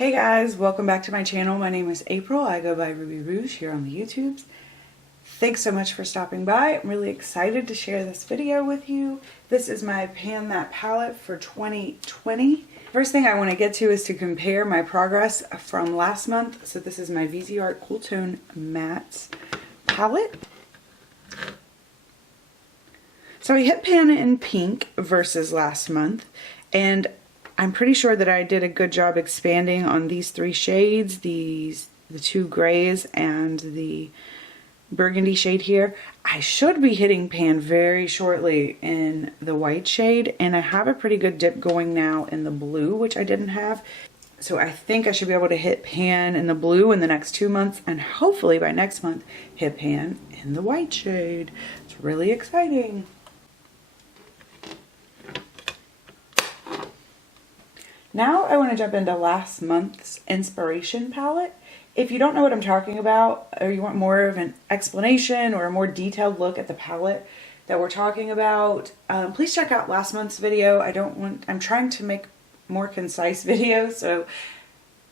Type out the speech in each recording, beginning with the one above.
Hey guys, welcome back to my channel. My name is April. I go by Ruby Rouge here on the YouTubes. Thanks so much for stopping by. I'm really excited to share this video with you. This is my Pan That palette for 2020. First thing I want to get to is to compare my progress from last month. So this is my Viseart Cool Mattes palette. So I hit pan in pink versus last month, and I'm pretty sure that I did a good job expanding on these three shades, the two grays and the burgundy shade here. I should be hitting pan very shortly in the white shade, and I have a pretty good dip going now in the blue, which I didn't have. So I think I should be able to hit pan in the blue in the next 2 months, and hopefully by next month hit pan in the white shade. It's really exciting. Now I want to jump into last month's inspiration palette. If you don't know what I'm talking about, or you want more of an explanation or a more detailed look at the palette that we're talking about, please check out last month's video. I'm trying to make more concise videos, so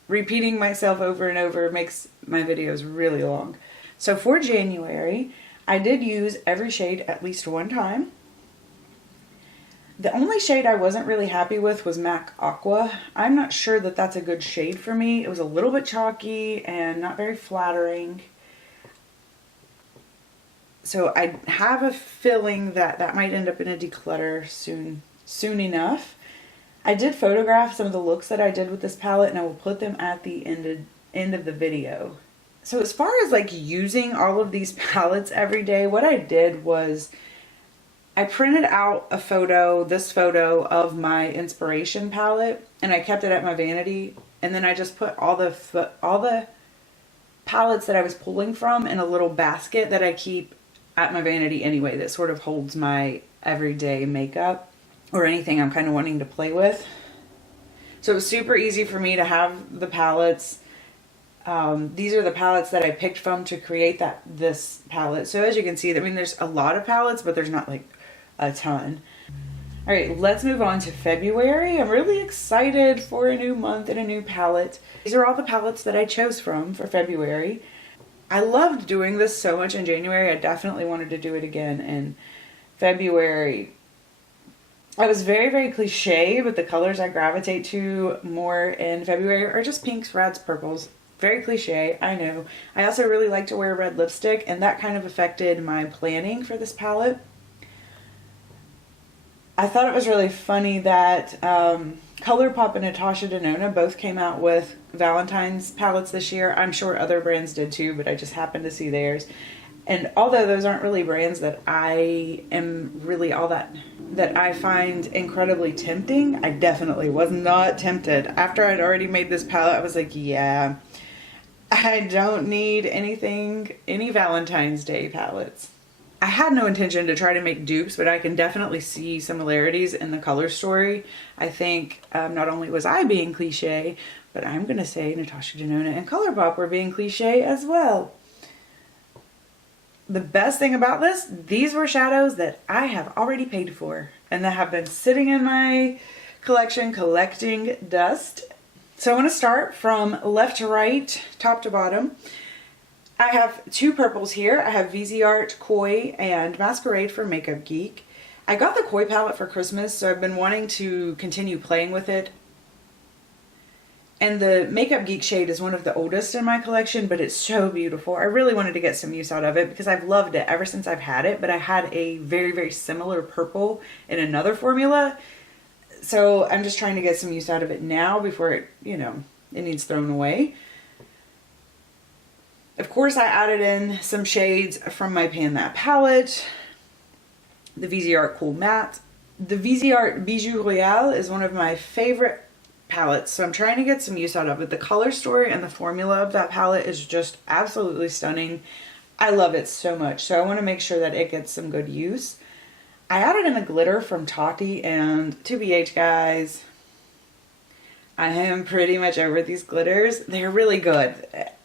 repeating myself over and over makes my videos really long. So for January, I did use every shade at least one time. The only shade I wasn't really happy with was MAC Aqua. I'm not sure that that's a good shade for me. It was a little bit chalky and not very flattering. So I have a feeling that that might end up in a declutter soon enough. I did photograph some of the looks that I did with this palette, and I will put them at the end of the video. So as far as like using all of these palettes every day, what I did was I printed out a photo, this photo of my inspiration palette, and I kept it at my vanity, and then I just put all the palettes that I was pulling from in a little basket that I keep at my vanity anyway, that sort of holds my everyday makeup or anything I'm kind of wanting to play with. So it was super easy for me to have the palettes. These are the palettes that I picked from to create this palette. So as you can see, I mean, there's a lot of palettes, but there's not like a ton. All right, let's move on to February. I'm really excited for a new month and a new palette. These are all the palettes that I chose from for February. I loved doing this so much in January. I definitely wanted to do it again in February. I was very, very cliche, but the colors I gravitate to more in February are just pinks, reds, purples. Very cliche, I know. I also really like to wear red lipstick, and that kind of affected my planning for this palette. I thought it was really funny that ColourPop and Natasha Denona both came out with Valentine's palettes this year. I'm sure other brands did too, but I just happened to see theirs. And although those aren't really brands that I am really that I find incredibly tempting, I definitely was not tempted. After I'd already made this palette, I was like, yeah, I don't need any Valentine's Day palettes. I had no intention to try to make dupes, but I can definitely see similarities in the color story. I think not only was I being cliche, but I'm going to say Natasha Denona and ColourPop were being cliche as well. The best thing about this, these were shadows that I have already paid for and that have been sitting in my collection collecting dust. So I want to start from left to right, top to bottom. I have two purples here. I have Viseart Coy and Masquerade for Makeup Geek. I got the Koi palette for Christmas, so I've been wanting to continue playing with it. And the Makeup Geek shade is one of the oldest in my collection, but it's so beautiful. I really wanted to get some use out of it because I've loved it ever since I've had it, but I had a very, very similar purple in another formula. So I'm just trying to get some use out of it now before it needs thrown away. Of course, I added in some shades from my Pan That palette, the Viseart Cool Matte. The Viseart Boijoux Royale is one of my favorite palettes, so I'm trying to get some use out of it. The color story and the formula of that palette is just absolutely stunning. I love it so much, so I want to make sure that it gets some good use. I added in a glitter from Tati, and TBH guys, I am pretty much over these glitters. They're really good.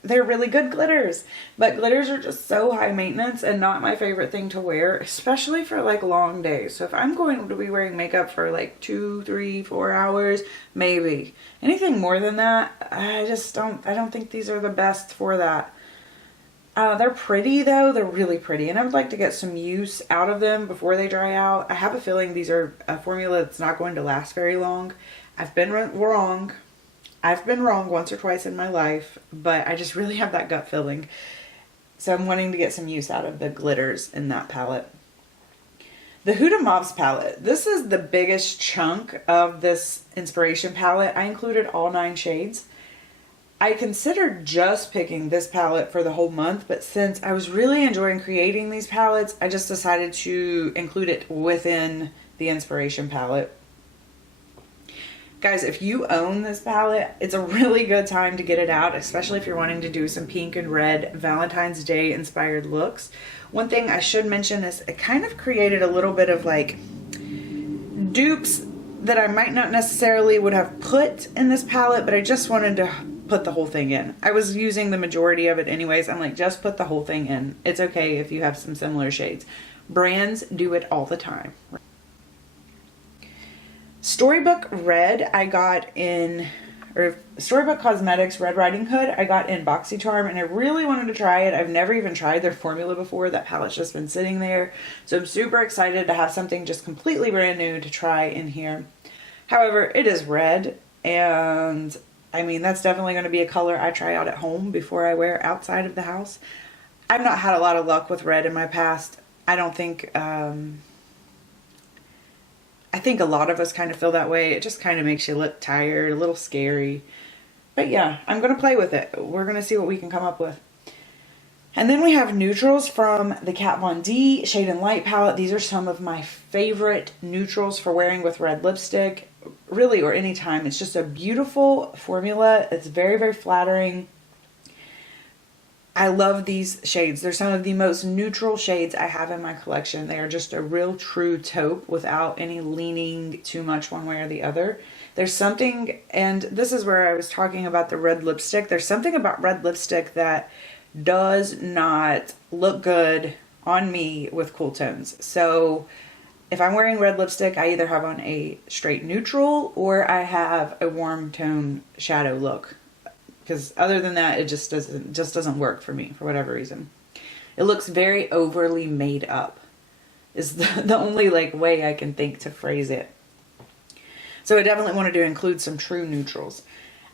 they're really good glitters, but glitters are just so high maintenance and not my favorite thing to wear, especially for like long days. So if I'm going to be wearing makeup for like 2, 3, 4 hours, maybe. Anything more than that, I don't think these are the best for that. They're pretty though, they're really pretty, and I would like to get some use out of them before they dry out. I have a feeling these are a formula that's not going to last very long. I've been wrong. I've been wrong once or twice in my life, but I just really have that gut feeling. So I'm wanting to get some use out of the glitters in that palette. The Huda Mauve's palette. This is the biggest chunk of this inspiration palette. I included all 9 shades. I considered just picking this palette for the whole month, but since I was really enjoying creating these palettes, I just decided to include it within the inspiration palette. Guys, if you own this palette, it's a really good time to get it out, especially if you're wanting to do some pink and red Valentine's Day inspired looks. One thing I should mention is it kind of created a little bit of like dupes that I might not necessarily would have put in this palette, but I just wanted to put the whole thing in. I was using the majority of it anyways. I'm like, just put the whole thing in. It's okay if you have some similar shades. Brands do it all the time. Storybook Red I got in, or Storybook Cosmetics Red Riding Hood I got in BoxyCharm, and I really wanted to try it. I've never even tried their formula before. That palette's just been sitting there. So I'm super excited to have something just completely brand new to try in here. However, it is red, and I mean, that's definitely going to be a color I try out at home before I wear outside of the house. I've not had a lot of luck with red in my past. I don't think, I think a lot of us kind of feel that way. It just kind of makes you look tired, a little scary. But yeah, I'm going to play with it. We're going to see what we can come up with. And then we have neutrals from the Kat Von D Shade and Light palette. These are some of my favorite neutrals for wearing with red lipstick, really, or anytime. It's just a beautiful formula. It's very, very flattering. I love these shades. They're some of the most neutral shades I have in my collection. They are just a real true taupe without any leaning too much one way or the other. There's something, and this is where I was talking about the red lipstick. There's something about red lipstick that does not look good on me with cool tones. So if I'm wearing red lipstick, I either have on a straight neutral or I have a warm tone shadow look. Because other than that, it just doesn't work for me for whatever reason. It looks very overly made up is the only like way I can think to phrase it. So I definitely wanted to include some true neutrals.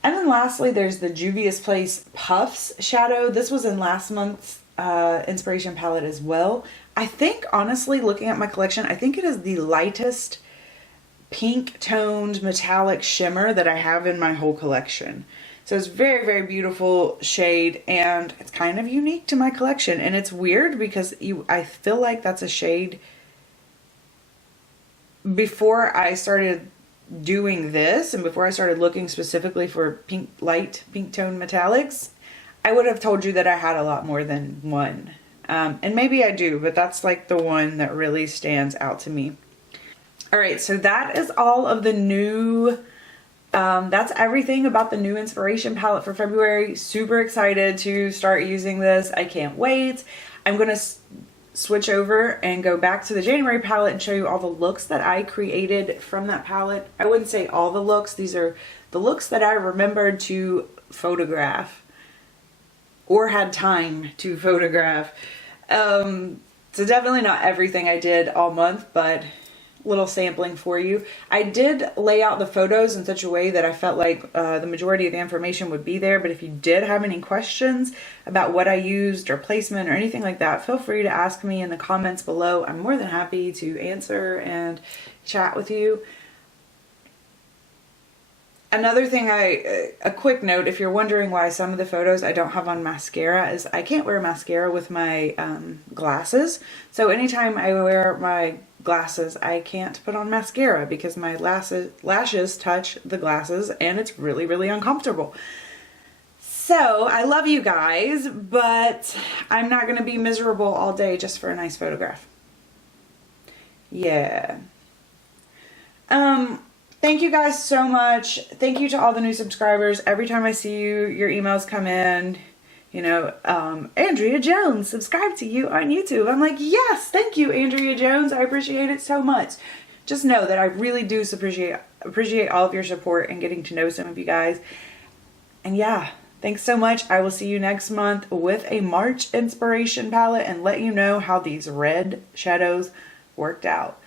And then lastly, there's the Juvia's Place Puffs shadow. This was in last month's inspiration palette as well. I think, honestly, looking at my collection, I think it is the lightest pink toned metallic shimmer that I have in my whole collection. So it's very, very beautiful shade, and it's kind of unique to my collection. And it's weird because I feel like that's a shade before I started doing this and before I started looking specifically for light pink tone metallics, I would have told you that I had a lot more than one. And maybe I do, but that's like the one that really stands out to me. All right, so that is all of the new, that's everything about the new inspiration palette for February. Super excited to start using this. I can't wait. I'm going to switch over and go back to the January palette and show you all the looks that I created from that palette. I wouldn't say all the looks. These are the looks that I remembered to photograph or had time to photograph. So definitely not everything I did all month, but little sampling for you. I did lay out the photos in such a way that I felt like the majority of the information would be there, but if you did have any questions about what I used or placement or anything like that, feel free to ask me in the comments below. I'm more than happy to answer and chat with you. Another thing, a quick note, if you're wondering why some of the photos I don't have on mascara, is I can't wear mascara with my glasses. So anytime I wear my glasses, I can't put on mascara because my lashes touch the glasses and it's really, really uncomfortable. So I love you guys, but I'm not going to be miserable all day just for a nice photograph. Yeah. Thank you guys so much. Thank you to all the new subscribers. Every time I see you, your emails come in. you know, Andrea Jones, subscribe to you on YouTube. I'm like, yes, thank you, Andrea Jones. I appreciate it so much. Just know that I really do appreciate all of your support and getting to know some of you guys. And yeah, thanks so much. I will see you next month with a March inspiration palette and let you know how these red shadows worked out.